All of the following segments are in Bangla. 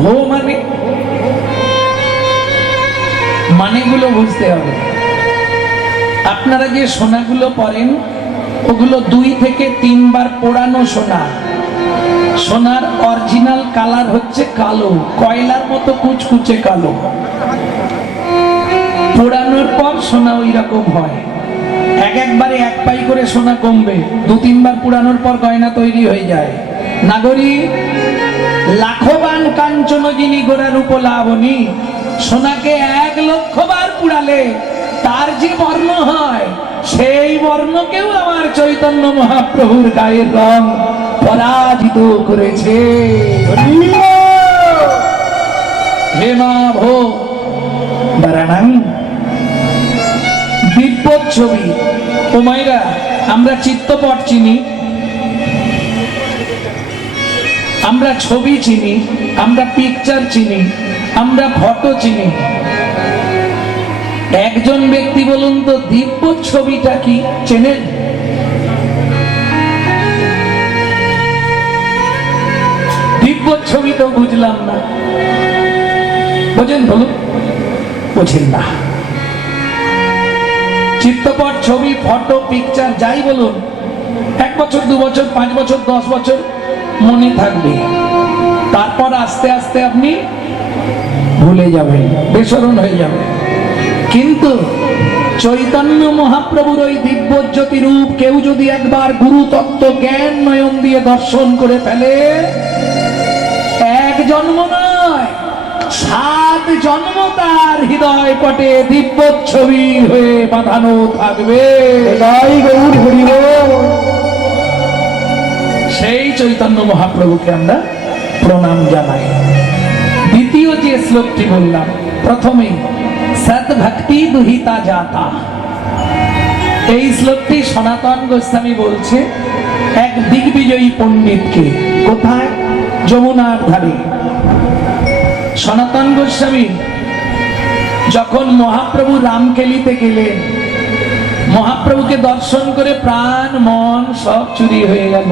ভো মানে মানেগুলো বুঝতে হবে। আপনারা যে সোনাগুলো পরেন ওগুলো 2 থেকে 3 বার পোড়ানো সোনা। সোনার অরিজিনাল কালার হচ্ছে কালো, কয়লার মতো কুচকুচে কালো। পোড়ানোর পর সোনা ওই রকম হয়। একবারে 1 পাই করে সোনা কমবে, 2-3 বার পোড়ানোর পর গয়না তৈরি হয়ে যায়। নাগরী লাখবান কাঞ্চন যিনি গোড়ার উপলাবনী, সোনাকে 1 লক্ষ বার পুড়ালে তার যে বর্ণ হয় সেই বর্ণকেও আমার চৈতন্য মহাপ্রভুর গায়ের রং পরাজিত করেছে। হে মা ভো বারাণাং দিব্য ছবি। ও মায়েরা, আমরা চিত্তপট চিনি, আমরা ছবি চিনি, আমরা পিকচার চিনি, আমরা ফটো চিনি। একজন ব্যক্তি বলুন তো দিব্য ছবিটা কি চেনেন? দিব্য ছবি তো বুঝলাম না, বোঝেন? বলুন, বোঝেন না। চিত্তপট ছবি, ফটো, পিকচার যাই বলুন, 1 বছর 2 বছর 5 বছর 10 বছর মনে থাকবে, তারপর আস্তে আস্তে আপনি ভুলে যাবেন, বেসরণ হয়ে যাবেন। কিন্তু চৈতন্য মহাপ্রভুর ওই দিব্য জ্যোতি রূপ কেউ যদি একবার গুরু তত্ত্ব জ্ঞান নয়ন দিয়ে দর্শন করে ফেলে, 1 জন্ম নয় 7 জন্ম তার হৃদয় পটে দিব্য ছবি হয়ে বাঁধানো থাকবে। সেই চৈতন্য মহাপ্রভুকে আমরা প্রণাম জানাই। দ্বিতীয় যে শ্লোকটি বললাম, প্রথমেই সৎ ভক্তি দুহিতা যাতা, এই শ্লোকটি সনাতন গোস্বামী বলছে এক দিগ্বিজয়ী পণ্ডিতকে। কোথায়? যমুনার ধারে। সনাতন গোস্বামী যখন মহাপ্রভু রামকেলিতে গেলেন, মহাপ্রভুকে দর্শন করে প্রাণ মন সব চুরি হয়ে গেল।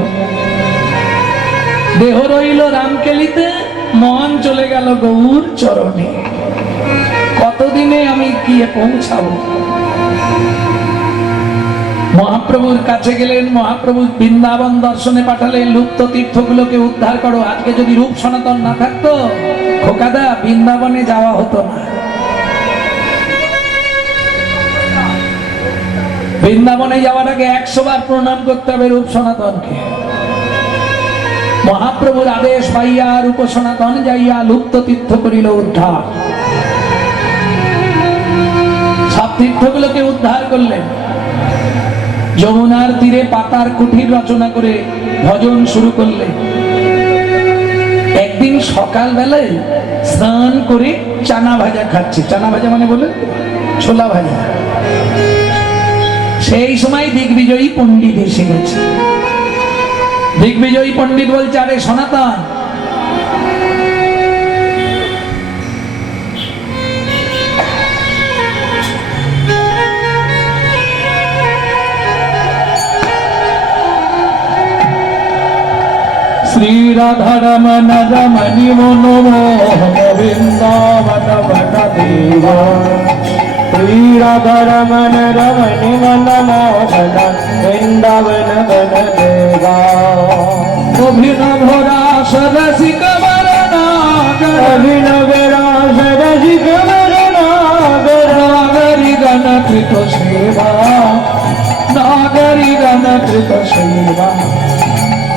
দেহ রইল রামকেলিতে, মন চলে গেল গৌর চরণে। কতদিনে আমি গিয়ে পৌঁছাবো? মহাপ্রভুর কাছে গেলেন, মহাপ্রভু বৃন্দাবন দর্শনে পাঠালেন, লুপ্ত তীর্থগুলোকে উদ্ধার করো। আজকে যদি রূপ সনাতন না থাকতো, খোকাদা, বৃন্দাবনে যাওয়া হতো না। বৃন্দাবনে যাওয়ার আগে 100 বার প্রণাম করতে হবে রূপ সনাতনকে। মহাপ্রভুর আদেশ পাইয়া রূপ সনাতন যাইয়া লুপ্ত তীর্থ করিল উদ্ধার। সব তীর্থগুলোকে উদ্ধার করলেন। যমুনার তীরে পাতার কুঠির রচনা করে ভজন শুরু করলেন। একদিন সকাল বেলায় স্নান করে চানা ভাজা খাচ্ছে। চানা ভাজা মানে বলে ছোলা ভাজা। সেই সময় দিগ্বিজয়ী পণ্ডিত এসে গেছে। দিগ্বিজয়ী পণ্ডিত বলছে, আরে সনাতন, শ্রী রাধা রমন রমণি মনোমোহন বৃন্দাবন বন দেবা, শ্রী রাধা রমন রমণি মনোমোহন বৃন্দাবন বন দেবা, অভিনব রাস রসিক বরনাগর, অভিনব রাস রসিক বরনাগর, নাগরি গণ কৃত সেবা, নাগরি গণ কৃত সেবা,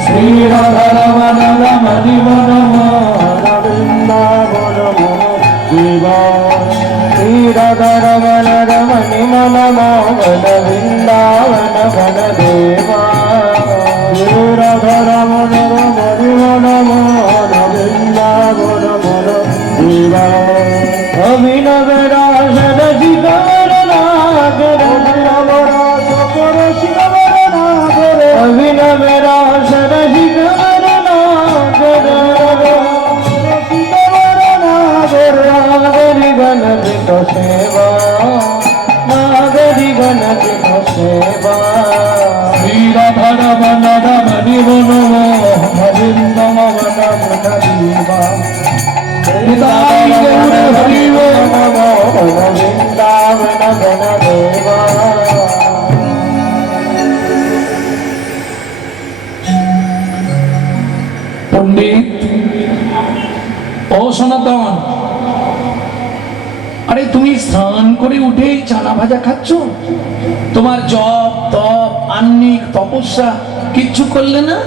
শ্রী রাধা রমন রমণি মনোমোহন বৃন্দাবন বন দেবা, শ্রী রাধা রমন রমণি মনোমোহন বৃন্দাবন বন দেবা, শ্রী রাধা রমন রমণি মনোমোহন বৃন্দাবন বন দেবা, অভিনব রাস রসিক বরনাগর, অভিনব রাস রসিক বরনাগর, অভিনব রাস রসিক বরনাগর, রসিক বরনাগর, নাগরি গণ কৃত সেবা, নাগরি গণ কৃত সেবা, শ্রী রাধা রমন রমণি মনোমোহন বৃন্দাবন বন দেবা, নিতাই গৌর হরি বল। বৃন্দাবন গণদেবা পণ্ডিত ও সনাতন, আরে তুমি স্নান করে উঠেই চানা ভাজা খাচ্ছ? তোমার জপ তপ আহ্নিক তপস্যা কিচ্ছু করলে না?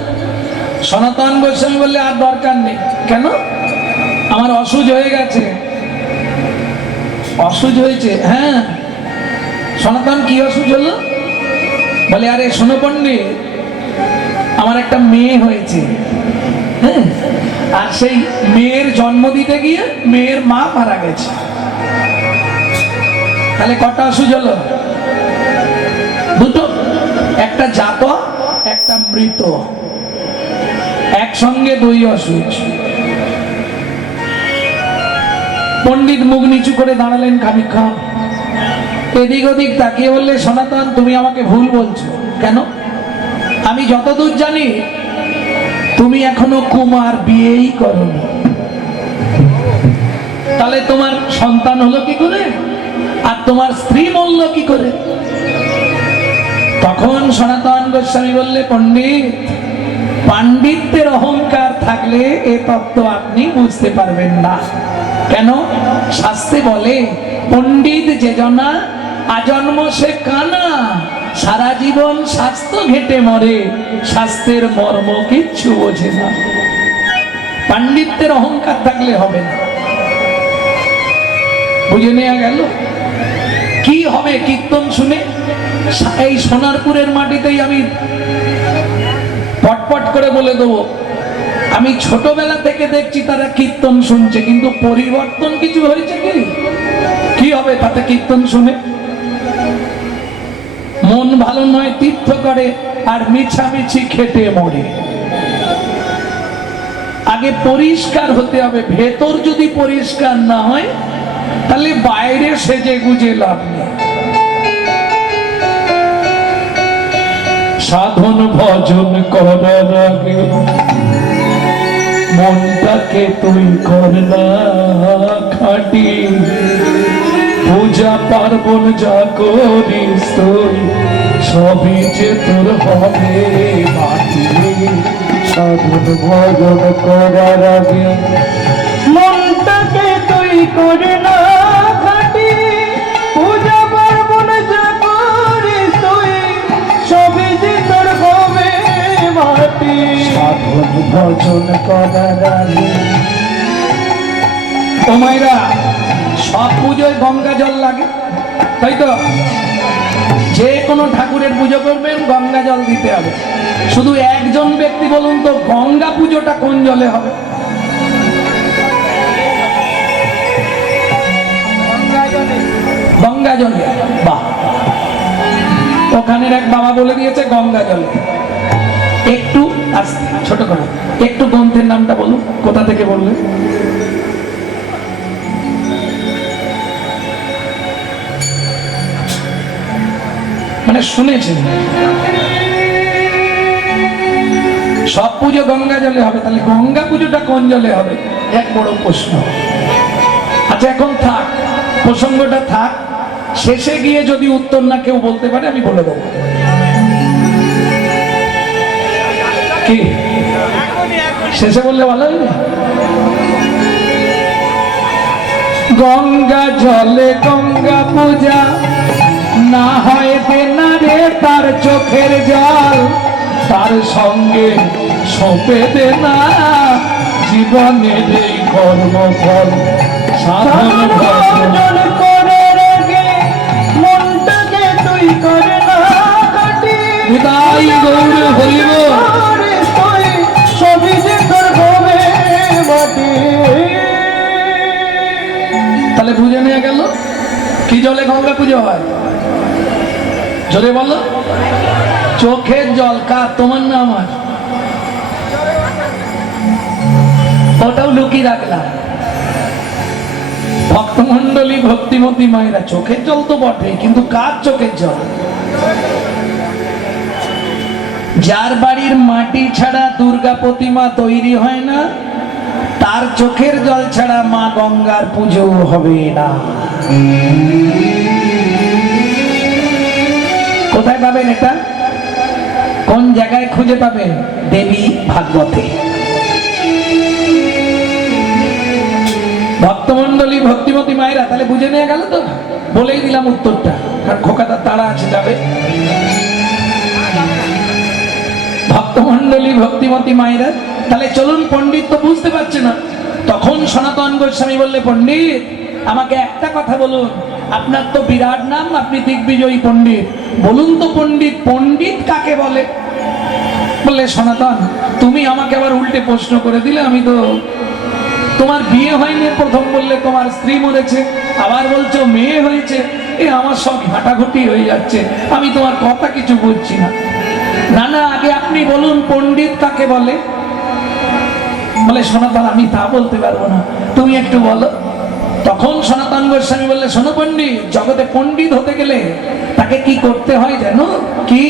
সনাতন গোস্বামী বললে আর দরকার নেই। কেন? আমার অসুজ হয়ে গেছে। অসুজ হয়েছে? হ্যাঁ। সনাতন কি অসুজ হলো? বলে আরে শোনো পণ্ডিত, আমার একটা মেয়ে হয়েছে, হ্যাঁ, আর সেই মেয়ের জন্ম দিতে গিয়ে মেয়ের মা মারা গেছে। তাহলে কটা অসুজ হলো? দুটো, একটা জাত একটা মৃত, একসঙ্গে দুই অসুজ। পণ্ডিত মুখ নিচু করে দাঁড়ালেন খানিকক্ষণ, এদিক ওদিক তাকিয়ে বললে সনাতন তুমি আমাকে ভুল বলছো। কেন? আমি যতদূর জানি তুমি এখনো কুমার, বিয়েই করনি। তাহলে তোমার সন্তান হলো কি করে, আর তোমার স্ত্রী মরল কি করে? তখন সনাতন গোস্বামী বললে পণ্ডিত, পাণ্ডিত্যের অহংকার থাকলে এ তত্ত্ব আপনি বুঝতে পারবেন না। কেন? শাস্ত্রে বলে পণ্ডিত যে জনা আজন্ম সে কানা, সারা জীবন স্বাস্থ্য ঘেটে মরে, স্বাস্থ্যের মর্ম কিচ্ছু বোঝে না। পাণ্ডিত্যের অহংকার থাকলে হবে না। বুঝে নেওয়া গেল? কি হবে কীর্তন শুনে? এই সোনারপুরের মাটিতেই আমি পটপট করে বলে দেবো, আমি ছোটবেলা থেকে দেখছি তারা কীর্তন শুনছে, কিন্তু পরিবর্তন কিছু হয়েছে কি? কি হবে তাতে কীর্তন শুনে? মন ভালো নয় তীর্থ করে আর মিছামিছি খেটে মরে। আগে পরিষ্কার হতে হবে। ভেতর যদি পরিষ্কার না হয় তাহলে বাইরে সেজে গুজে লাভ নেই। সাধন ভজন করার আগে মনটাকে তুই কর না খাঁটি, পূজা পার্বণ যা করিস তুই সবই যে তোর হবে মাটি। সাধন ভজন করার আগে মনটাকে তুই করে না খাটি, পূজা পার্বণ যা করিস তুই সবই যে তোর হবে মাটি। সাধন ভজন করার আগে ও মায়েরা, সব পুজোয় গঙ্গা জল লাগে, তাই তো? যে কোনো ঠাকুরের পুজো করবেন গঙ্গা জল দিতে হবে। শুধু একজন ব্যক্তি বলুন তো, গঙ্গা পুজোটা কোন জলে হবে? গঙ্গা জলে। বাহ, ওখানের এক বাবা বলে দিয়েছে গঙ্গা জলে। একটু আস্তে ছোট করে একটু গ্রন্থের নামটা বলুন, কোথা থেকে বললেন? মানে শুনেছেন সব পুজো গঙ্গা জলে হবে, তাহলে গঙ্গা পুজোটা কোন জলে হবে? এক বড় প্রশ্ন। আচ্ছা এখন থাক, প্রসঙ্গটা থাক, শেষে গিয়ে যদি উত্তর না কেউ বলতে পারে আমি বলে দেবো। কি শেষে বললে ভালো হবে? গঙ্গা জলে গঙ্গা পূজা না হয় দেনা রে তার চোখের জল, তার সঙ্গে সঁপে দেনা জীবনের এই কর্মফল। সাধন ভজন করার আগে মনটাকে তুই করে না খাটি, হৃদয় গৌর হরিব তুই সবই যে তোর হবে মাটি। তাহলে বুঝে নেওয়া গেল কি জলে গঙ্গা পুজো হয়? জোরে বলো। চোখের জল। কার? তোমার না আমার? ওটাও লুকিয়ে রাখলাম। ভক্তমন্ডলী ভক্তিমতী মায়েরা, চোখের জল তো বটে, কিন্তু কার চোখের জল? যার বাড়ির মাটি ছাড়া দুর্গা প্রতিমা তৈরি হয় না তার চোখের জল ছাড়া মা গঙ্গার পুজো হবে না। কোথায় পাবেন এটা? কোন জায়গায় খুঁজে পাবেন? দেবী ভাগবতে। ভক্তমন্ডলী, ভক্তিমতী মায়েরা, তাহলে বুঝে নিয়ে গেল তো? বলেই দিলাম উত্তরটা, আর খোকাটা তাড়া আছে যাবে। ভক্তমন্ডলী, ভক্তিমতী মায়েরা, তাহলে চলুন। পণ্ডিত তো বুঝতে পারছে না। তখন সনাতন গোস্বামী বললে, পণ্ডিত আমাকে একটা কথা বলুন, আপনার তো বিরাট নাম, আপনি দিগ্বিজয়ী পণ্ডিত, বলুন তো পণ্ডিত, পণ্ডিত কাকে বলে? বললে, সনাতন তুমি আমাকে আবার উল্টে প্রশ্ন করে দিলে। আমি তো, তোমার বিয়ে হয়নি, প্রথম বললে তোমার স্ত্রী মরেছে, আবার বলছো মেয়ে হয়েছে, এ আমার সব ঘাটাঘুটি হয়ে যাচ্ছে, আমি তোমার কথা কিছু বুঝছি না। না না, আগে আপনি বলুন পণ্ডিত কাকে বলে? বলে, সনাতন আমি তা বলতে পারবো না, তুমি একটু বলো। তখন সনাতন গোস্বামী বললে, শোনো পণ্ডিত, জগতে পণ্ডিত হতে গেলে তাকে কি করতে হয় জানো? কি?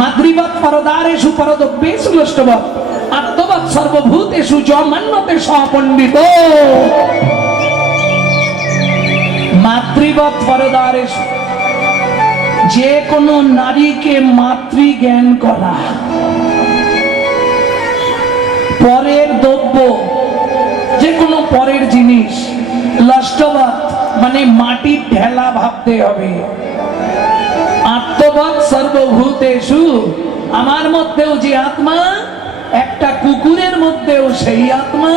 মাতৃবৎ পরদারেষু পরদ্রব্যেষু লোষ্টবৎ আত্মবৎ সর্বভূতেষু য মান্যতে স পণ্ডিত। মাতৃবৎ পরদারেষু, যে কোনো নারীকে মাতৃ জ্ঞান করা। পরের দ্রব্য, যে কোনো পরের জিনিস, লষ্টবৎ মানে মাটির ঢেলা ভাবতে হবে। আত্মবৎ সর্বভূতেষু, আমার মধ্যেও যে আত্মা, একটা কুকুরের মধ্যেও সেই আত্মা,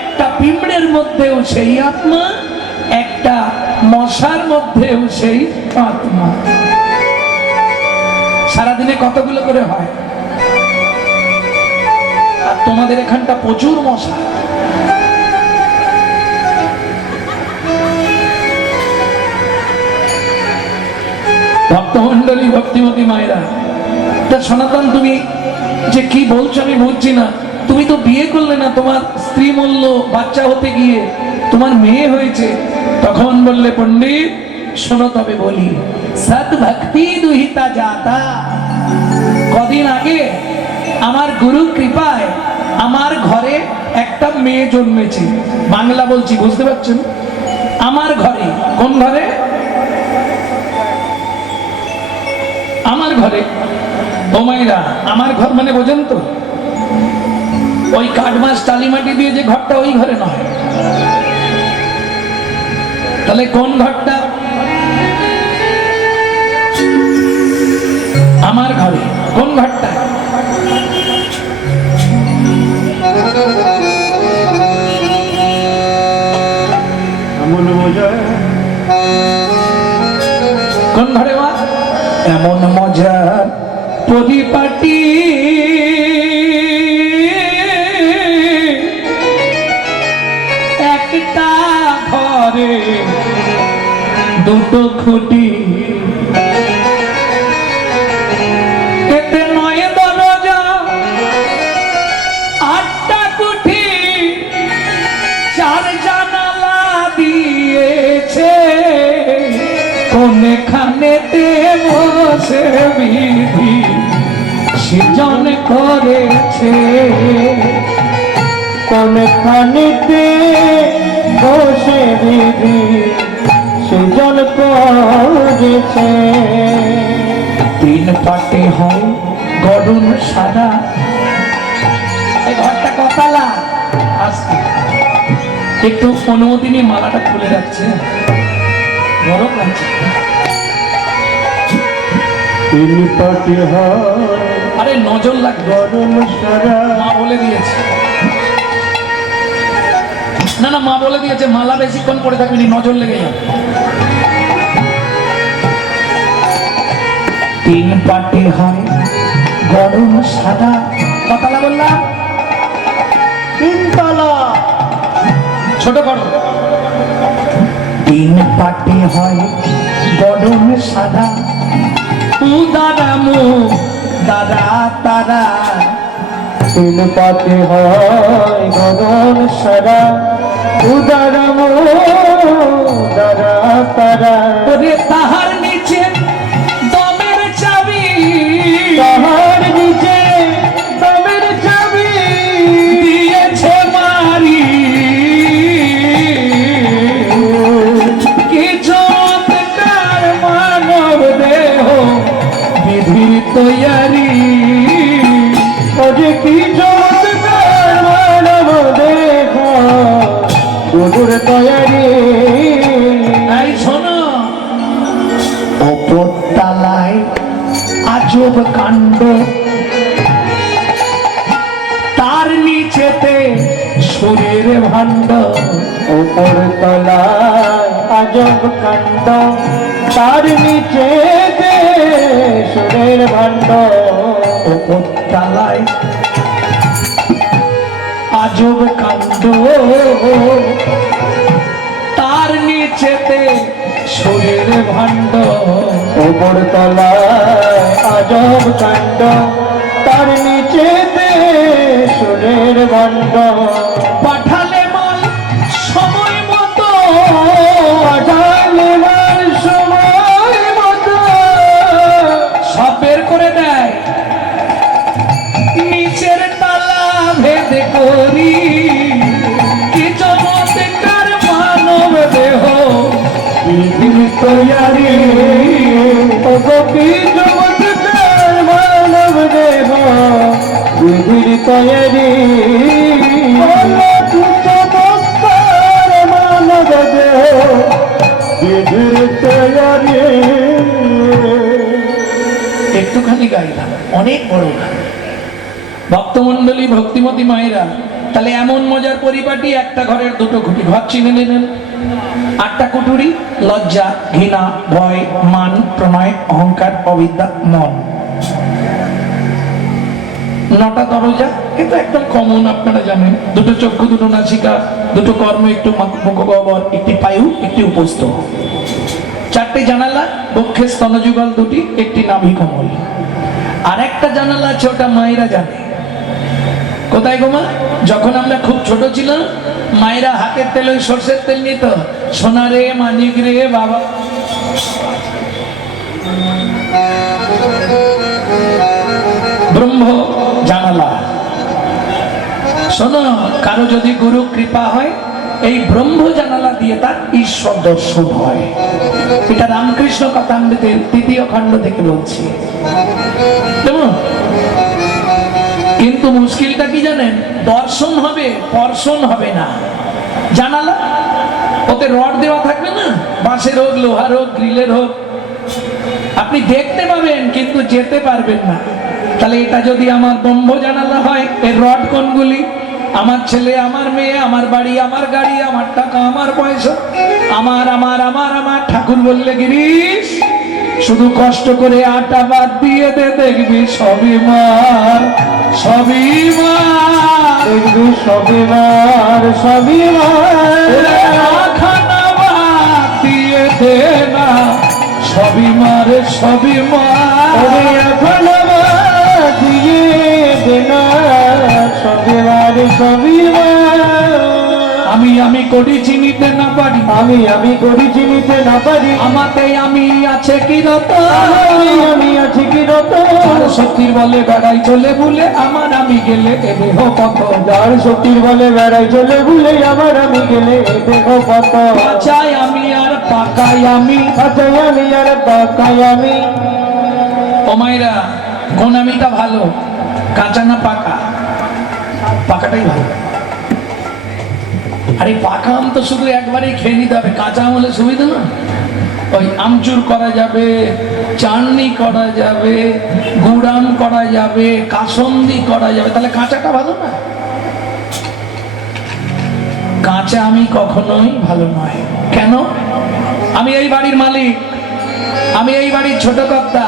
একটা পিঁপড়ের মধ্যেও সেই আত্মা, একটা মশার মধ্যেও সেই আত্মা। সারাদিনে কতগুলো করে হয়? আর তোমাদের এখানটা প্রচুর মশা। ভক্তমন্ডলী, ভক্তিমতী মায়েরা, তা সনাতন তুমি যে কি বলছো আমি বুঝছি না। তুমি তো বিয়ে করলে না, তোমার স্ত্রী মরল বাচ্চা হতে গিয়ে, তোমার মেয়ে হয়েছে। তখন বললে, পণ্ডিত শোনো তবে বলি, সৎ ভক্তি দুহিতা যাতা। কদিন আগে আমার গুরু কৃপায় আমার ঘরে একটা মেয়ে জন্মেছে। বাংলা বলছি, বুঝতে পারছেন? আমার ঘরে। কোন ঘরে? আমার ঘরে। ও মাইরা, আমার ঘর মানে বোঝেন তো? ওই কাঠমাস টালিমাটি দিয়ে যে ঘরটা, ওই ঘরে নয়। তাহলে কোন ঘরটা? আমার ঘরে। কোন ঘরটা? কোন ঘরে মা? এমন মজার পরিপাটি একটা ঘরে দুটো খুঁটি, এতে নয় দরজা, আটটা কুঠি, চার জানালা দিয়েছে, কোনখানেতে বসে বিধি সৃজন করেছে। কোনখানেতে বসে বিধি সৃজন করেছে। তিন পাটে হয় গড়ন সাদা। এই ঘরটা কতালা? আজকে একটু অনুমতি নিয়ে মালাটা খুলে রাখছে, গরম লাগছে। তিন পাটি হয়, আরে নজর লাগবে, গরম সারা। মা বলে দিয়েছে। না না, মা বলে দিয়েছে মালা বেশিক্ষণ পরে থাকবি, নজর লেগে যাবে। তিন পাটে হয় গরম সাদা। কতলা বললাম? তিনতলা। ছোট করো। তিন পাটে হয় গরম সাদা, উদারা মুখ দাদা তারা। তিন পাটি হয় গগন সারা, উদারা মোদারা তারা। ওরে তাহার নিচে দমের চাবি, তাহার নিচে দমের চাবি দিয়েছে মা গুরুর তৈরি এই শোনো, ওপর তালায় আজব কাণ্ড, তার নিচেতে সুরের ভাণ্ড। ওপর তলায় আজব কাণ্ড, তার নিচে সুরের ভাণ্ড। ওপর তালায় আজব কাণ্ড, তার নিচেতে সুরের ভাণ্ড। ওপর তলায় আজব কাণ্ড, তার নিচে সুরের ভাণ্ড। পাঠালে মাল সময় মতো, পাঠালে মাল সময় মতো, সব বের করে দেয়। নিচের তালা ভেদ করি, কি চমৎকার মানব দেহ, পৃথিবীর তৈরি কি চমৎকার মানব দেহ, পৃথিবীর তৈরি চমৎকার মানব দেহ, পৃথিবীর তৈরি। একটুখানি গাইলাম, অনেক বড় গান। ভক্তমন্ডলী, ভক্তিমতী মায়েরা, তাহলে এমন মজার পরিপাটি, একটা ঘরের দুটো খুঁটি, ঘর চিনে নিলেন। 8টা কুটুরি: লজ্জা, ঘৃণা, ভয়, মান, প্রণয়, অহংকার, অবিদ্যা, মন। 9টা দরজা, কিন্তু একদম কমন, আপনারা জানেন। 2টো চক্ষু, 2টো নাসিকা, 2টো কর্ণ, একটু মুখগহ্বর, একটি পায়ু, একটি উপস্থ। 4টে জানালা, বক্ষে স্তনযুগল 2টি, একটি নাভি কমল। আর একটা জানালা আছে, ওটা মায়েরা জানে। কোথায় গো মা? যখন আমরা খুব ছোট ছিলাম, মায়েরা হাতের তেল, ওই সর্ষের তেল নিত। সোনা রে, মানিক রে বাবা, ব্রহ্ম জানালা। শোনো, কারো যদি গুরু কৃপা হয়, এই ব্রহ্ম জানালা দিয়ে তার ঈশ্বর দর্শন হয়। এটা রামকৃষ্ণ কথামৃতের 3য় খণ্ড থেকে বলছি। কেমন? কিন্তু মুশকিলটা কি জানেন? দর্শন হবে, পর্শন হবে না। জানালা, ওতে রড দেওয়া থাকবে না, বাঁশের হোক, লোহার হোক, গ্রিলের হোক। আপনি দেখতে পাবেন কিন্তু যেতে পারবেন না। তাহলে এটা যদি আমার ব্রহ্ম জানালা হয়, এর রড কোনগুলি? আমার ছেলে, আমার মেয়ে, আমার বাড়ি, আমার গাড়ি, আমার টাকা, আমার পয়সা, আমার আমার আমার আমার। ঠাকুর বললে, গিরিশ, শুধু কষ্ট করে আটা বাদ দিয়ে দে, দেখবি সবই মার, সবই মার, দেখবি সবই মার, সবই মার। খানা বাদ দিয়ে দে না, সবই মার, সবই মার। এখন দিয়ে দে না, সবই মার, সবই মার। আমি আমি করি চিনিতে না পারি, আমি আমি করি চিনিতে না পারি, আমাতে আমি আছে কি রত, আমি আছি কি রত। আর সত্যির বলে বেড়াই চলে ভুলে, আমার আমি গেলে এ দেহ কত। যার শক্তির বলে বেড়াই চলে ভুলে, আমার আমি গেলে এ দেহ কত। কাঁচাই আমি আর পাকাই আমি, কাঁচাই আমি আর পাকাই আমি। ও মায়েরা, কোন আমিটা ভালো, কাঁচা না পাকা? পাকাটাই ভালো। আরে পাকা আম তো শুধু একবারই খেয়ে নিতে হবে, কাঁচা আম হলে সুবিধা না। ওই আমচুর করা যাবে, চাটনি করা যাবে, গুড়াম করা যাবে, কাসন্দি করা যাবে, তাহলে কাঁচাটা ভালো না? কাঁচা আমি কখনোই ভালো নয়। কেন? আমি এই বাড়ির মালিক, আমি এই বাড়ির ছোট কর্তা,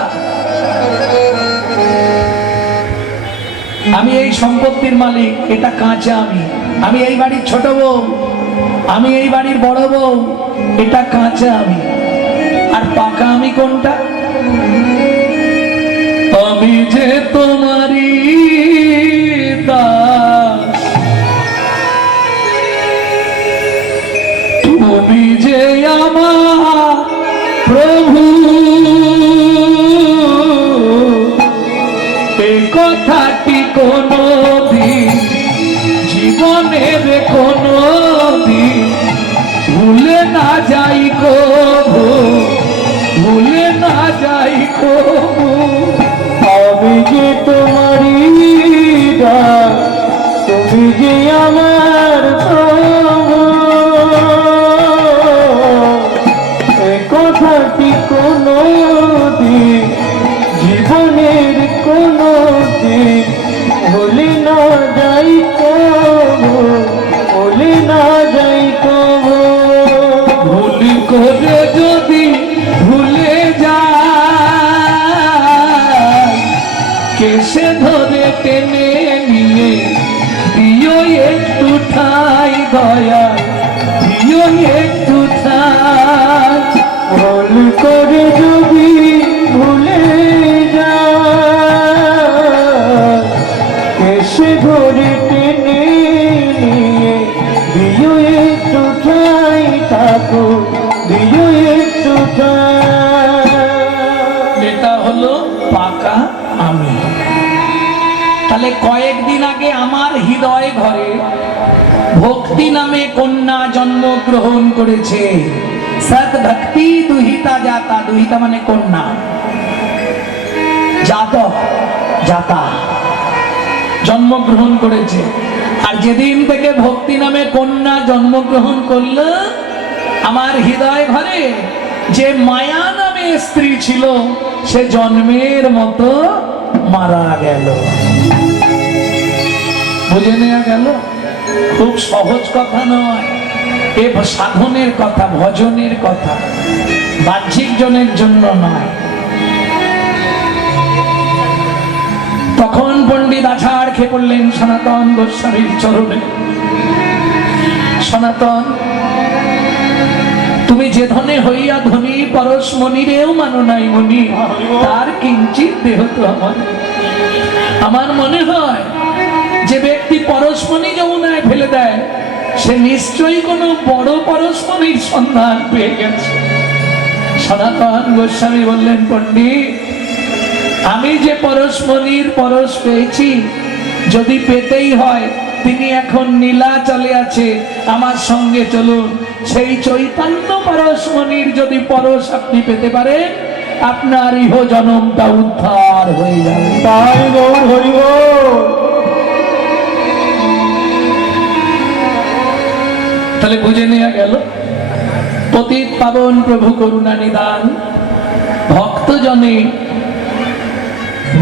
আমি এই সম্পত্তির মালিক। এটা কাঁচা আমি। আমি এই বাড়ির ছোট বউ, আমি এই বাড়ির বড় বউ, এটা কাঁচা আমি। আর পাকা আমি কোনটা? আমি যে তোমারই দাস, তুমি যে আমার প্রভু, এই কথাটি কোনদিন জীবনের কোনদিন ভুলে না যাই কবু, ভুলে না যাই কবু। আমি যে তোমারই দাস, তুমি যে আমার প্রভু। করে যদি ভুলে যায়, কেসে ধরে টেনে নিয়ে দিও একটু ঠাই দয়া, দিও একটু ঠাই। ভুল করে যদি ভুলে যায়, এসে ধরে টেনে নিয়ে দিও একটু ঠাই ঠাকুর, দিও একটু ঠাই। এটা হলো পাকা আমি। তাহলে কয়েকদিন আগে আমার হৃদয় ঘরে ভক্তি নামে কন্যা জন্মগ্রহণ করেছে। সৎ ভক্তি দুহিতা জাতা, দুহিতা মানে কন্যা, জাতক জাতা জন্মগ্রহণ করেছে। আর যেদিন থেকে ভক্তি নামে কন্যা জন্মগ্রহণ করল, আমার হৃদয় ঘরে যে মায়া নামে স্ত্রী ছিল সে জন্মের মতো মারা গেল। বুঝে নেওয়া গেল? খুব সহজ কথা নয়, এ সাধনের কথা, ভজনের কথা, বাহ্যিক জনের জন্য নয়। তখন পণ্ডিত আছাড় খেয়ে পড়লেন সনাতন গোস্বামীর চরণে। সনাতন, তুমি যে ধনে হইয়া ধনী পরশ মনিরেও মানো নাই মনি, তার কিঞ্চিত দেহ তো আমার মনে হয় যে ব্যক্তি পরশমণি যমুনায় ফেলে দেয় সে নিশ্চয়ই কোনো বড় পরশমণির সন্ধান পেয়ে গেছে। সনাতন গোস্বামী বললেন, পণ্ডিত, আমি যে পরশমণির পরশ পেয়েছি, যদি পেতেই হয় তিনি এখন নীলাচলে আছে, আমার সঙ্গে চলুন। সেই চৈতন্য পরশমণির যদি পরশ আপনি পেতে পারেন, আপনার ইহ জনমটা উদ্ধার হয়ে যাবে। তাই গৌর হরি বল। তাহলে বুঝে নেওয়া গেল, পতিত পাবন প্রভু করুণা নিদান, ভক্তজনে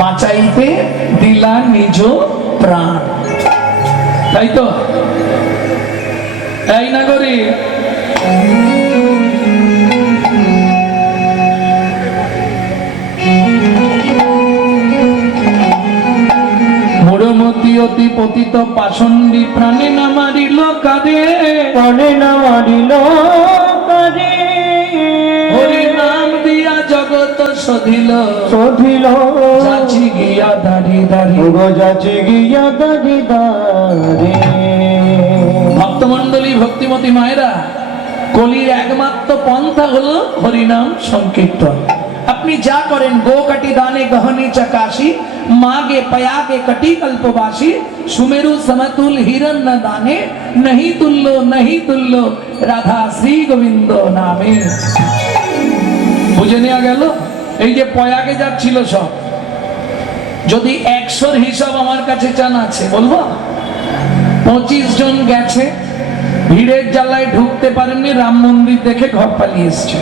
বাঁচাইতে দিলা নিজ প্রাণ। তাই তো? তাই না করি? মোড়মতি অতি পতিত পাষণ্ডী প্রাণে না মারিল কাঁদে, প্রাণে না মারিল কাঁদে। হরি নাম দিয়া জগৎ শোধিল, শোধিল যাচি গিয়া দাঁড়ি দাঁড়ি। যাচি গিয়া দাঁড়ি দাঁড়ি। ভক্তমণ্ডলী, ভক্তিমতী মায়েরা, কলির একমাত্র পন্থা হলো হরিনাম সংকীর্তন। আপনি যা করেন, গো কাটি দানে গহনি চাকাশি, মাগে পয়াগে কটি কল্পবাসী, সুমেরু সমতুল হিরণ ন দানে, नहीं तुल्लो नहीं तुल्लो রাধা শ্রী গোবিন্দ নামে। বুঝে নেওয়া গেল? এই যে পয়াগে যাচ্ছিল সব, যদি 100 হিসাব আমার কাছে চান আছে বলবো। 25 জন গেছে, ভিড়ের জ্বালায় ঢুকতে পারেননি, রাম মন্দির দেখে ঘর পালিয়ে এসছে।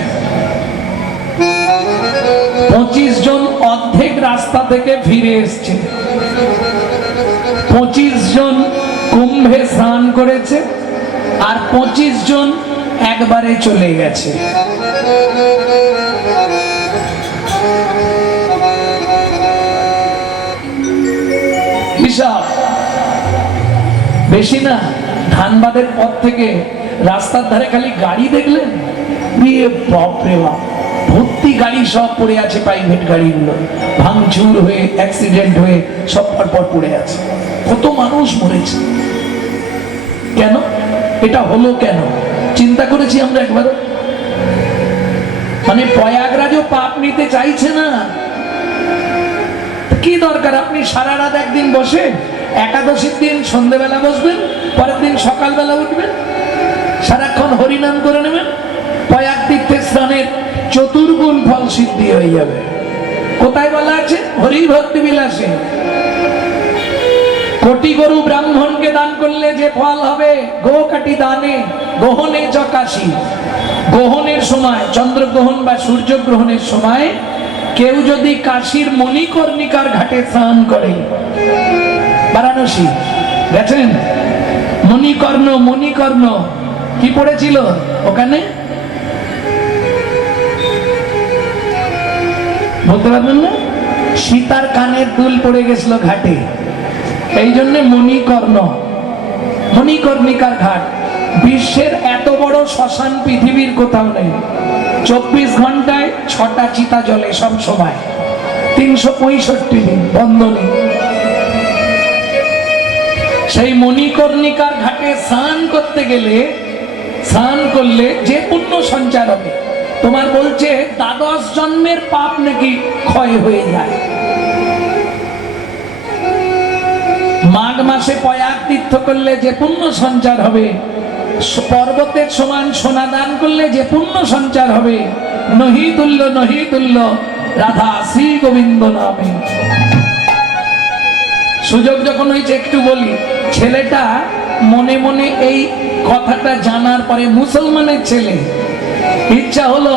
25 জন অর্ধেক রাস্তা থেকে ফিরে এসছে। 25 জন কুম্ভে স্নান করেছে, আর 25 জন একবারে চলে গেছে। হিসাব বেশি না। ধানবাদের পর থেকে রাস্তার ধারে খালি গাড়ি দেখলেন, বাপরে বাপ, ভর্তি গাড়ি সব পড়ে আছে, প্রাইভেট গাড়িগুলো ভাঙচুর হয়ে, অ্যাক্সিডেন্ট হয়ে সব পরপর পড়ে আছে। কত মানুষ মরেছে। কেন এটা হলো? কেন চিন্তা করেছি আমরা একবার? মানে প্রয়াগরাজও পাপ নিতে চাইছে না। কি দরকার? আপনি সারা রাত একদিন বসে, একাদশীর দিন সন্ধ্যেবেলা বসবেন, পরের দিন সকালবেলা উঠবেন, সারাক্ষণ হরিনাম করে নেবেন, প্রয়াগ তীর্থে স্নানের চতুর্গুণ ফল সিদ্ধি হয়ে যাবে। কোথায় বলা আছে? হরি ভক্তি বিলাসে। কোটি গরু ব্রাহ্মণকে দান করলে যে ফল হবে, গো কাটি দানে গ্রহণে চকাশি। গ্রহণের সময়, চন্দ্রগ্রহণ বা সূর্যগ্রহণের সময় কেউ যদি কাশীর মণিকর্ণিকার ঘাটে স্নান করে, বারাণসী গেছেন, মণিকর্ণ কি পড়েছিল ওখানে? বলতে পারবেন না? সীতার কানের দুল পড়ে গেছিল ঘাটে, এই জন্য মণিকর্ণিকার ঘাট। বিশ্বের এত বড় শ্মশান পৃথিবীর কোথাও নেই। 24 ঘন্টায় 6টা চিতা জ্বলে সব সময়, 365 দিন বন্ধ নেই। সেই মণিকর্ণিকার ঘাটে স্নান করলে যে পুণ্য সঞ্চার হবে, তোমার বলছে 12 জন্মের পাপ নাকি ক্ষয় হয়ে যায়। মাঘ মাসে পয়াগ তীর্থ করলে যে পুণ্য সঞ্চার হবে, পর্বতের সমান সোনা দান করলে যে পুণ্য সঞ্চার হবে, নহি তুল্য রাধা শ্রী গোবিন্দ নামে। সুযোগ যখন হয়েছে একটু বলি, ছেলেটা মনে মনে এই কথাটা জানার পরে, মুসলমানের ছেলে, ইচ্ছা হলো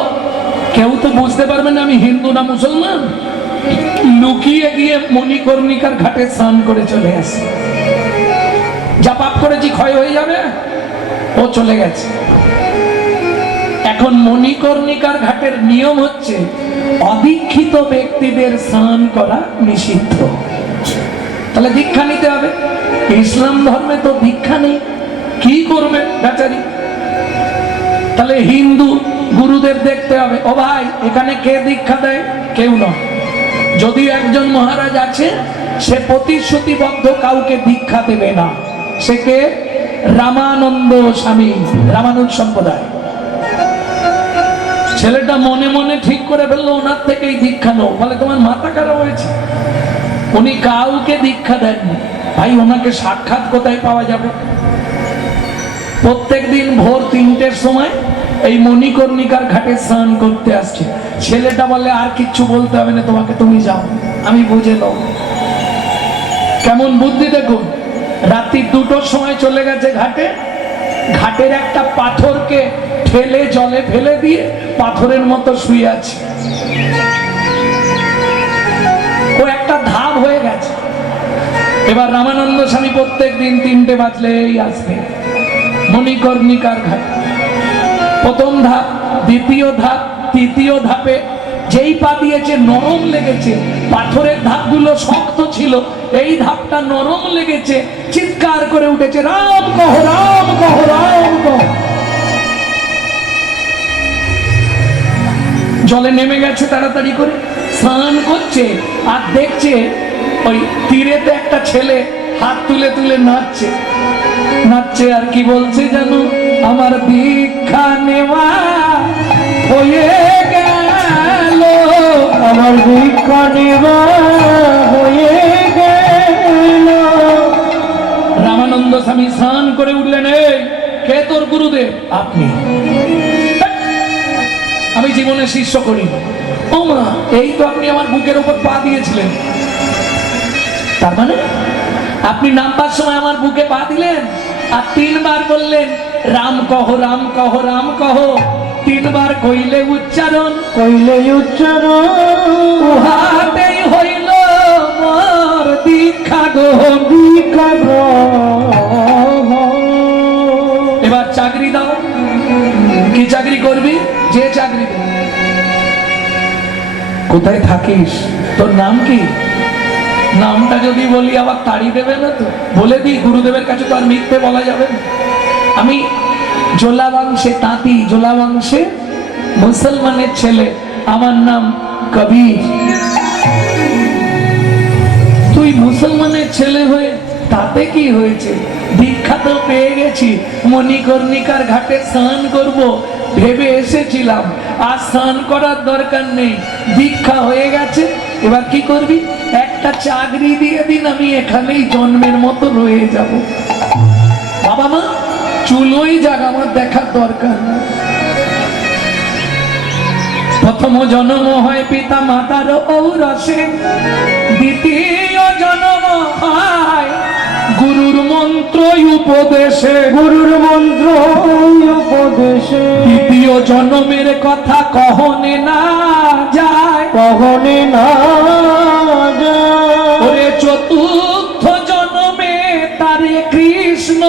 কেউ তো বুঝতে পারবে না আমি হিন্দু না মুসলমান, লুকিয়ে গিয়ে মণিকর্ণিকার ঘাটে স্নান করে চলে আসে। যা পাপ করেছি ক্ষয় হয়ে যাবে, ও চলে গেছে। এখন মণিকর্ণিকার ঘাটের নিয়ম হচ্ছে অদীক্ষিত ব্যক্তিদের স্নান করা নিষিদ্ধ। তাহলে দীক্ষা নিতে হবে। ইসলাম ধর্মে তো দীক্ষা নেই, কি করবে বেচারি? তাহলে হিন্দু গুরুদের দেখতে হবে, ও ভাই এখানে কে দীক্ষা দেয়? কেউ নয়। যদি একজন মহারাজ আছে, সে প্রতিশ্রুতিবদ্ধ কাউকে দীক্ষা দেবে না। সে কে? রামানন্দ স্বামী, রামানুজ সম্প্রদায়। ছেলেটা মনে মনে ঠিক করে ফেললো ওনার থেকেই দীক্ষা নেও। বলে তোমার মাথা খারাপ হয়েছে? উনি কাউকে দীক্ষা দেননি। ভাই ওনাকে সাক্ষাৎ কোথায় পাওয়া যাবে? প্রত্যেক দিন ভোর 3টের সময় এই মণিকর্ণিকার ঘাটে স্নান করতে আসছে। ছেলেটা বলে আর কিচ্ছু বলতে হবে না তোমাকে, তুমি যাও, আমি বুঝে নাও। কেমন বুদ্ধি দেখুন। রাত্রি 2টোর সময় চলে গেছে ঘাটে, ঘাটের একটা পাথরকে ঠেলে জলে ফেলে দিয়ে পাথরের মতো শুয়ে আছে। ও একটা ধাপ হয়ে গেছে। এবার রামানন্দ স্বামী প্রত্যেক দিন 3টে বাজলেই আসবে মণিকর্ণিকার ঘাট। প্রথম ধাপ, দ্বিতীয় ধাপ, তৃতীয় ধাপে যেই পা দিয়েছে নরম লেগেছে। পাথরের ধাপগুলো শক্ত ছিল, এই ধাপটা নরম লেগেছে, চিৎকার করে উঠেছে রাম কহ, রাম কহ, রাম কহ। জলে নেমে গেছে তাড়াতাড়ি করে, স্নান করছে আর দেখছে ওই তীরেতে একটা ছেলে হাত তুলে তুলে নাচছে আর কি বলছে জানো? আমার দীক্ষা নেওয়া হয়ে গেল, আমার দীক্ষা নেওয়া হয়ে গেল। রামানন্দ স্বামী স্নান করে উঠলেন, এই কে তোর গুরুদেব? আপনি। আমি জীবনে শিষ্য করি। ও মা, এই তো আপনি আমার বুকের উপর পা দিয়েছিলেন। তার মানে আপনি নামবার সময় আমার বুকে পা দিলেন আর 3বার বললেন রাম কহ, রাম কহ, রাম কহ। 3বার কইলে উচ্চারণ, উহাতেই হইল মোর দীক্ষা গ্রহণ, দীক্ষা গ্রহণ। এবার চাকরি দাও। কি চাকরি করবি? যে চাকরি। কোথায় থাকিস? তোর নাম কি? নামটা যদি বলি আবার তাড়ি দেবে না তো? বলে দিই, গুরুদেবের কাছে তো আর মিথ্যে বলা যাবে না। আমি জোলা বংশে তাঁতি, জোলা বংশে মুসলমানের ছেলে, আমার নাম কবির। তুই মুসলমানের ছেলে হয়ে তাতে কি হয়েছে? দীক্ষা তো পেয়ে গেছি, মণিকর্ণিকার ঘাটে স্নান করব ভেবে এসেছিলাম, আর স্নান করার দরকার নেই, দীক্ষা হয়ে গেছে। এবার কি করবি? একটা চাকরি দিয়ে দিন, আমি এখানেই জন্মের মতো রয়ে যাব। বাবা মা চুলোই যাক, আমার দেখার দরকার নেই। প্রথম জন্ম হয় পিতা মাতার ঔরসে, দ্বিতীয় জন্ম হয় গুরুর মন্ত্র উপদেশে, গুরুর মন্ত্র উপদেশে। তৃতীয় জন্মের কথা কহনে না যায়, কহনে না যায়। ওরে চতুর্থ জন্মে তারে কৃষ্ণ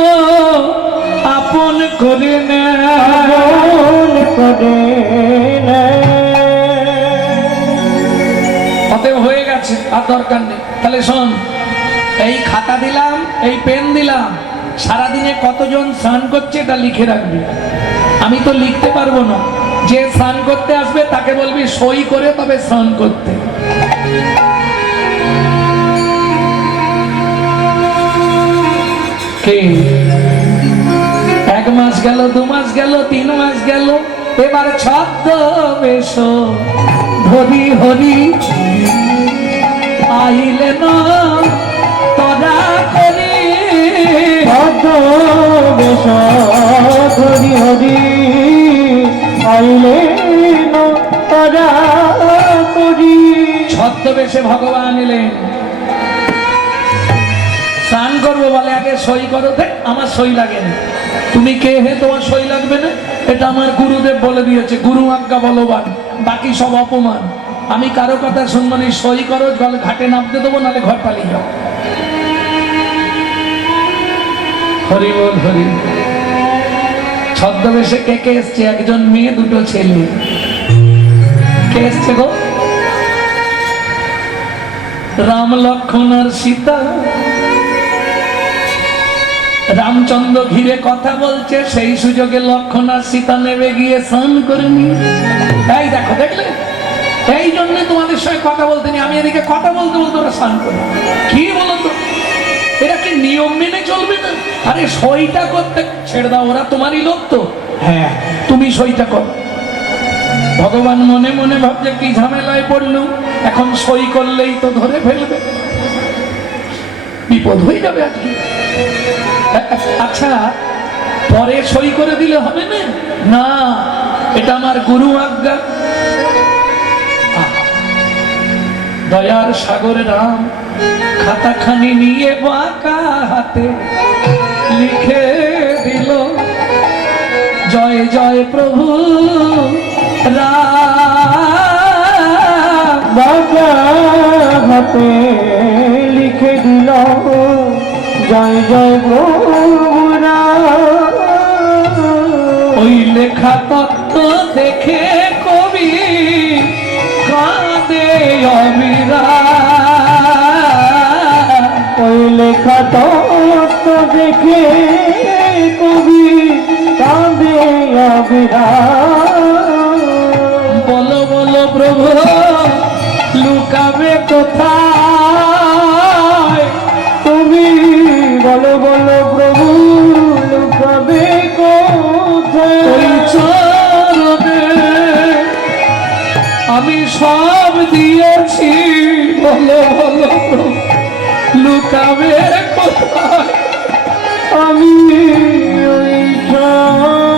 আপন করে নেয়, আপন করে নেয়। আর দরকার নেই। তাহলে শোন, এই খাতা দিলাম, এই পেন দিলাম, সারাদিনে কতজন স্নান করছে এটা লিখে রাখবি। আমি তো লিখতে পারবো না, যে স্নান করতে আসবে তাকে বলবি সই করে তবে স্নান করতে। কে 1 মাস গেল, 2 মাস গেল, 3 মাস গেল, এবার ছদ্মবেশ হরি হরি আইলে না তোরা করি। ছদ্মবেশ হরি হরি আইলে না তোরা করি। ছদ্মবেশে ভগবান এলেন, স্নান করবো বলে আগে সই করো। দেখ আমার সই লাগে না। তুমি কে হে তোমার সই লাগবে না? এটা আমার গুরুদেব বলে দিয়েছে, গুরু আজ্ঞা বলবান, বাকি সব অপমান। আমি কারো কথা শুনবো না, সই করো, বলে ঘাটে নামতে দেবো, নাহলে ঘর পালিয়ে যাও। হরি বল হরি। ছদ্মবেশে কে কে এসছে? একজন মেয়ে, 2টো ছেলে। কে এসছে গো? রাম লক্ষ্মণ আর সীতা। রামচন্দ্র ঘিরে কথা বলছে, সেই সুযোগে লক্ষ্মণ আর সীতা নেমে গিয়ে স্নান করে নি। এই দেখো, দেখলে? এই জন্য তোমাদের সঙ্গে কথা বলতে নি, আমি এদিকে কথা বলতে বলতে ওরা স্নান করে। কি বলো তো, এরা কি নিয়ম মেনে চলবে না? আরে সইটা করতে ছেড়ে দাও, ওরা তোমারই লোক তো। হ্যাঁ, তুমি সইটা করো। ভগবান মনে মনে ভাবছে কি ঝামেলায় পড়লো, এখন সই করলেই তো ধরে ফেলবে, বিপদ হয়ে যাবে আজকে। আচ্ছা, পরে সই করে দিলে হবে না? না, এটা আমার গুরু আজ্ঞা। দয়ার সাগর রাম খাতাখানি নিয়ে বাঁকা হাতে লিখে দিল, জয় জয় প্রভু রাম। বাঁকা হাতে লিখে দিল, জয় জয় প্রভু রাম। ওই লেখা তত্ত্ব দেখে কবি কাঁদে অবিরাম। ওই লেখা তত্ত্ব দেখে কবি কাঁদে অবিরাম। বলো বলো প্রভু লুকাবে কোথায়? তুমি বলো বলো প্রভু লুকাবে কোথায়? ওই চরণে আমি সব দিয়েছি, বলো বলো প্রভু লুকাবে কোথায়? আমি ওই চরণে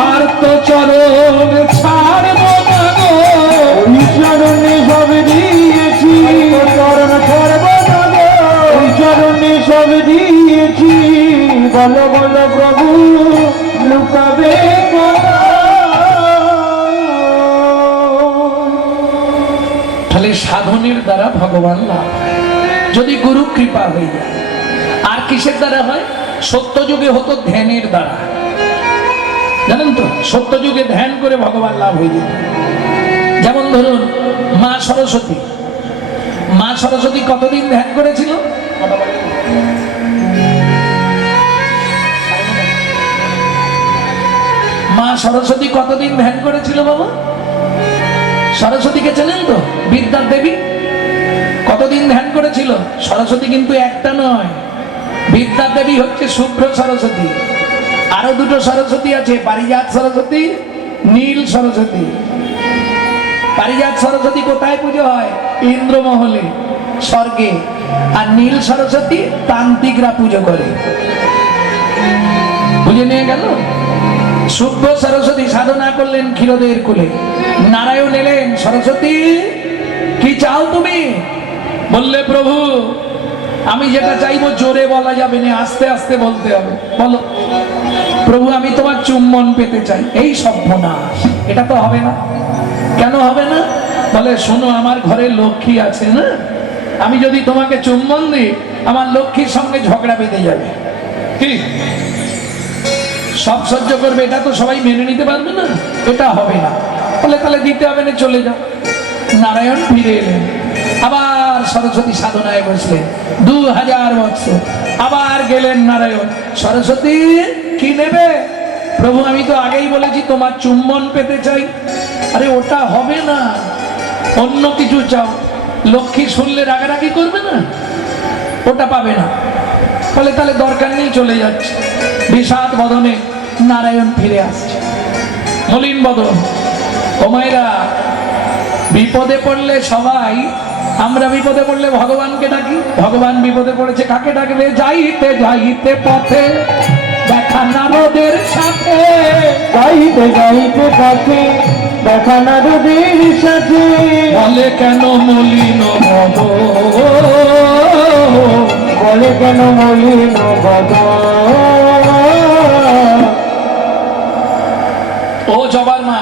আর তো চরণ ছাড়বো না গো। ওই চরণে সব দিয়েছি, চরণ ছাড়ব না গো। ওই চরণে সব দিয়েছি, বলো বলো প্রভু লুকাবে কোথায়? তাহলে সাধনের দ্বারা ভগবান লাভ হয়, যদি গুরু কৃপা হয়ে যায়। আর কিসের দ্বারা হয়? সত্য যুগে হতো ধ্যানের দ্বারা, জানেন তো? সত্য যুগে ধ্যান করে ভগবান লাভ হয়ে যেত। যেমন ধরুন মা সরস্বতী। মা সরস্বতী কতদিন ধ্যান করেছিল? মা সরস্বতী কতদিন ধ্যান করেছিল বাবা? সরস্বতীকে চেনেন তো? বিদ্যার দেবী। কতদিন ধ্যান করেছিল? সরস্বতী কিন্তু একটা নয়, বিদ্যার দেবী হচ্ছে শুভ্র সরস্বতী। আরো 2টো সরস্বতী আছে, পারিজাত সরস্বতী, নীল সরস্বতী। পারিজাত সরস্বতী কোথায় পুজো হয়? ইন্দ্রমহলে, স্বর্গে। আর নীল সরস্বতী তান্ত্রিকরা পুজো করে। বুঝে নিয়ে গেল? শুভ্র সরস্বতী সাধনা করলেন ক্ষীরোদের কুলে। নারায়ণ এলেন, সরস্বতী কি চাও তুমি? বললে প্রভু আমি যেটা চাইবো জোরে বলা যাবে না, আস্তে আস্তে বলতে হবে। বলো। প্রভু আমি তোমার চুম্বন পেতে চাই। এই সর্বনাশ, এটা তো হবে না। কেন হবে না? বলে শোনো, আমার ঘরে লক্ষ্মী আছে না, আমি যদি তোমাকে চুম্বন দিই আমার লক্ষ্মীর সঙ্গে ঝগড়া বেঁধে যাবে। কি সব সহ্য করবে? এটা তো সবাই মেনে নিতে পারবে না, এটা হবে না। বলে তাহলে দিতে হবে না, চলে যাও। নারায়ণ ফিরে এলেন, আবার সরস্বতী সাধনায় বসলেন 2000 বছর। আবার গেলেন নারায়ণ, সরস্বতী কি নেবে? প্রভু আমি তো আগেই বলেছি তোমার চুম্বন পেতে চাই। আরে ওটা হবে না, অন্য কিছু চাও। লক্ষ্মী শুনলে রাগারাগি করবে না, ওটা পাবে না। বলে তাহলে দরকার নেই, চলে যাচ্ছে। বিষাদ বদনে নারায়ণ ফিরে আসছে, মলিন বদন। ও মায়েরা, বিপদে পড়লে সবাই, আমরা বিপদে পড়লে ভগবানকে ডাকি, ভগবান বিপদে পড়েছে কাকে ডাকবে? যাইতে যাইতে পথে দেখা নারদের সাথে, যাইতে যাইতে পথে দেখা নারদের সাথে, বলে কেন মলিন বদন, বলে কেন মলিন বদন। ও জবার মা,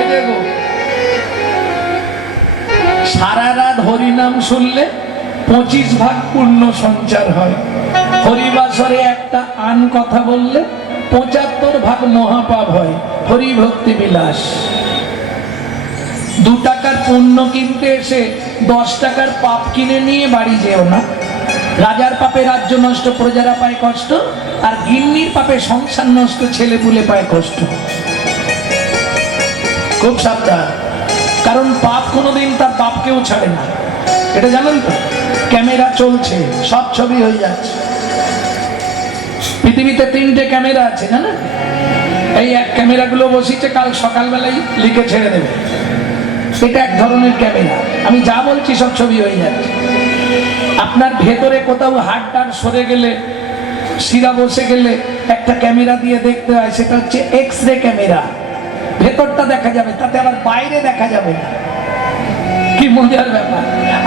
এই দেখো, সারা রাত হরিনাম শুনলে 25 ভাগ পুণ্য সঞ্চার হয়। হরিবাসরে একটা আন কথা বললে 75 ভাগ মহাপাপ হয়। হরি ভক্তি বিলাস। 2 টাকার পুণ্য কিনতে এসে 10 টাকার পাপ কিনে নিয়ে বাড়ি যেও না। রাজার পাপে রাজ্য নষ্ট, প্রজারা পায় কষ্ট, আর গিন্নির পাপে সংসার নষ্ট, ছেলে পুলে পায় কষ্ট। খুব সাবধান, কারণ পাপ কোনোদিন তার বাপকেও ছাড়ে না, এটা জানেন তো? ক্যামেরা চলছে, সব ছবি হয়ে যাচ্ছে। পৃথিবীতে 3টে ক্যামেরা আছে জানেন? এই এক ক্যামেরাগুলো বসিয়েছে, কাল সকালবেলায় লিখে ছেড়ে দেবে। এটা এক ধরনের ক্যামেরা, আমি যা বলছি সব ছবি হয়ে যাচ্ছে। আপনার ভেতরে কোথাও হাড়টার সরে গেলে, শিরা বসে গেলে একটা ক্যামেরা দিয়ে দেখতে হয়, সেটা হচ্ছে এক্স-রে ক্যামেরা। ভেতরটা দেখা যাবে, তাতে আবার বাইরে দেখা যাবে না। কি মজার ব্যাপার।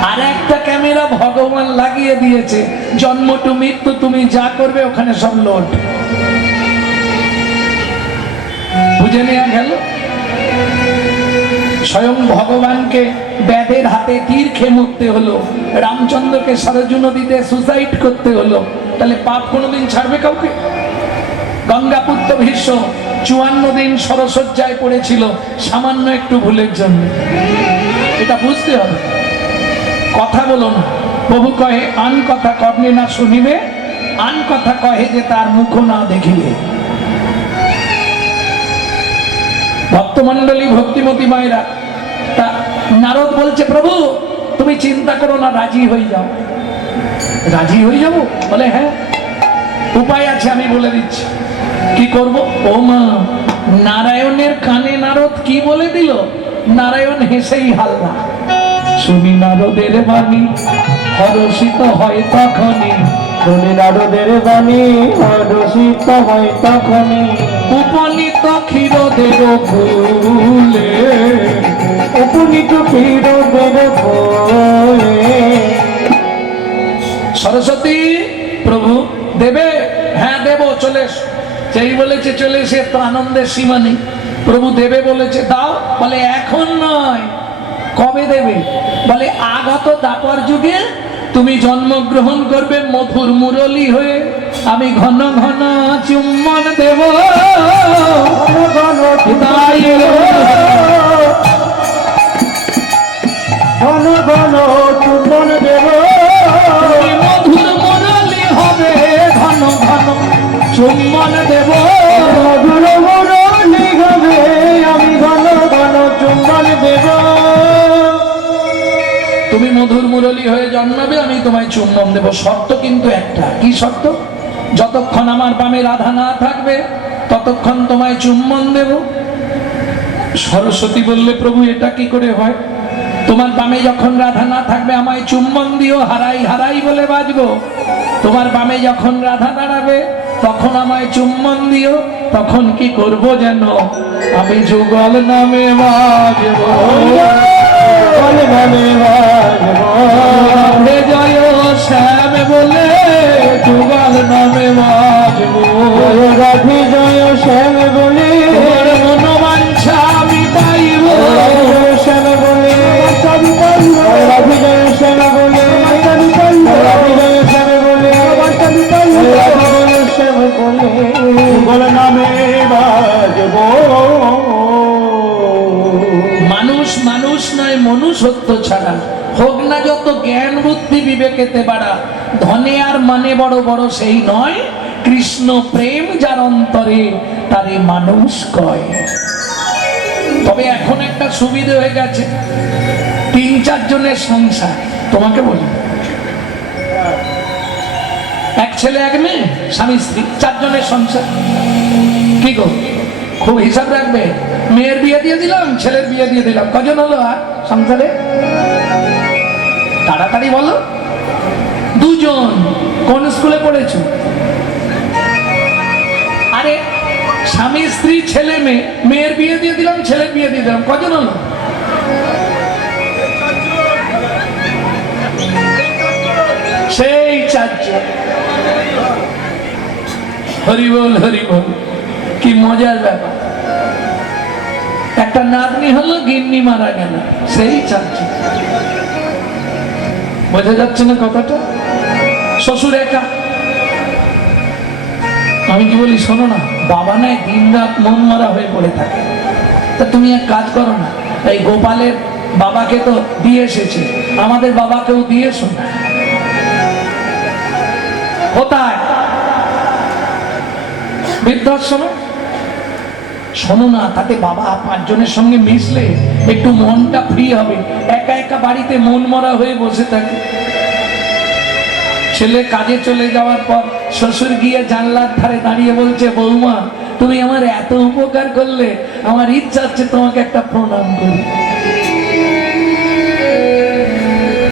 আর একটা ক্যামেরা ভগবান লাগিয়ে দিয়েছে, জন্ম টু মৃত্যু, তুমি যা করবে ওখানে সব লোড। বুঝে নেওয়া গেল? স্বয়ং ভগবানকে ব্যাধের হাতে তীর খেয়ে মরতে হলো, রামচন্দ্রকে সরজু নদীতে সুসাইড করতে হলো, তাহলে পাপ কোনোদিন ছাড়বে কাউকে? গঙ্গাপুত্র ভীষ্ম 54 দিন সরসজ্জায় পড়েছিল সামান্য একটু ভুলের জন্য। এটা বুঝতে হবে। কথা বলো না, প্রভু কহে আন কথা কর্ণে না শুনিবে, আন কথা কহে যে তার মুখ না দেখিলে। ভক্তমন্ডলী, ভক্তিমতী মায়েরা, তা নারদ বলছে প্রভু তুমি চিন্তা করো না, রাজি হয়ে যাও। রাজি হয়ে যাবো? বলে হ্যাঁ, উপায় আছে, আমি বলে দিচ্ছি। কি করব? ও মা, নারায়ণের কানে নারদ কি বলে দিল? নারায়ণ হেসেই হালকা। শুনি নারদের বাণী হরষিত হয় তখনই, শুনি নারদের বাণী হরষিত হয় তখনই, উপনীত ক্ষীরদের ফুলে, উপনীত ক্ষীরদের ফুলে। সরস্বতী প্রভু দেবে? হ্যাঁ দেব, চলে এসো। যেই বলেছে চলে এসে তো আনন্দের সীমা নেই। প্রভু দেবে বলেছে দাও, বলে এখন নয়। কবে দেবে? বলে আগত দাপর যুগে তুমি জন্মগ্রহণ করবে মধুর মুরলী হয়ে, আমি ঘন ঘন চুম্বন দেব, ঘন ঘন চুম্বন দেব, মধুর মুরলী হবে, ঘন ঘন চুম্বন দেব, মধুর মুরলী হবে, আমি ঘন ঘন চুম্বন দেব। তুমি মধুর মুরলী হয়ে জন্মাবে, আমি তোমায় চুম্বন দেব। শর্ত কিন্তু একটা। কি শর্ত? যতক্ষণ আমার বামে রাধা না থাকবে ততক্ষণ তোমায় চুম্বন দেব। সরস্বতী বললে প্রভু এটা কি করে হয়? তোমার বামে যখন রাধা না থাকবে আমায় চুম্বন দিও, হারাই হারাই বলে বাজবো। তোমার বামে যখন রাধা দাঁড়াবে তখন আমায় চুম্বন দিও, তখন কি করব যেন? আমি যুগল নামে বাজবো, নামে বাজব, রাধে জয় শ্যাম বলে যুগল নামে বাজবো, রাধে জয় শ্যাম বলে, তোমার মনোবাঞ্ছা আমি পাইব, শ্যাম বলে, রাধে জয় শ্যাম বলে, রাধে জয় শ্যাম বলে, রাধে জয় শ্যাম বলে, নামে বাজব। নয় মনুষ্যত্ব ছাড়া, হোক না যত জ্ঞান বুদ্ধি বিবেকেতে বাড়া, ধনে আর মানে বড় বড় সেই নয়, কৃষ্ণ প্রেম যার অন্তরে তারে মানুষ কয়। তবে এখন একটা সুবিধা হয়ে গেছে, 3-4 জনের সংসার। তোমাকে বলি, এক ছেলে এক মেয়ে, স্বামী স্ত্রী, 4 জনের সংসার। কি গো, খুব হিসাব রাখবে। মেয়ের বিয়ে দিয়ে দিলাম, ছেলের বিয়ে দিয়ে দিলাম, কজন হলো আর সংসারে? তাড়াতাড়ি বলো। 2 জন। কোন স্কুলে পড়েছো? আরে স্বামী স্ত্রী ছেলে মেয়ে, মেয়ের বিয়ে দিয়ে দিলাম, ছেলের বিয়ে দিয়ে দিলাম, কজন হলো? সেই 4 জন। হরি বল হরি বল, কি মজার ব্যাপার। একটা নাতনি হলো, গিন্নি মারা গেল, সেই 4 জন। বোঝা যাচ্ছে না কথাটা? শ্বশুর একা। আমি কি বলি শোনো না, বাবা নাই দিন রাত মন মরা হয়ে পড়ে থাকে। তা তুমি এক কাজ করো না, এই গোপালের বাবাকে তো দিয়ে এসেছে, আমাদের বাবাকেও দিয়ে এসো না। কোথায়? বৃদ্ধাশ্রমে। শোনো না, তাতে বাবা 5 জনের সঙ্গে মিশলে একটু মনটা ফ্রি হবে। একা একা বাড়িতে মন মরা হয়ে বসে থাকে। ছেলে কাজে চলে যাওয়ার পর শ্বশুর গিয়ে জানলার ধারে দাঁড়িয়ে বলছে, বৌমা তুমি আমার এত উপকার করলে, আমার ইচ্ছা হচ্ছে তোমাকে একটা প্রণাম করি।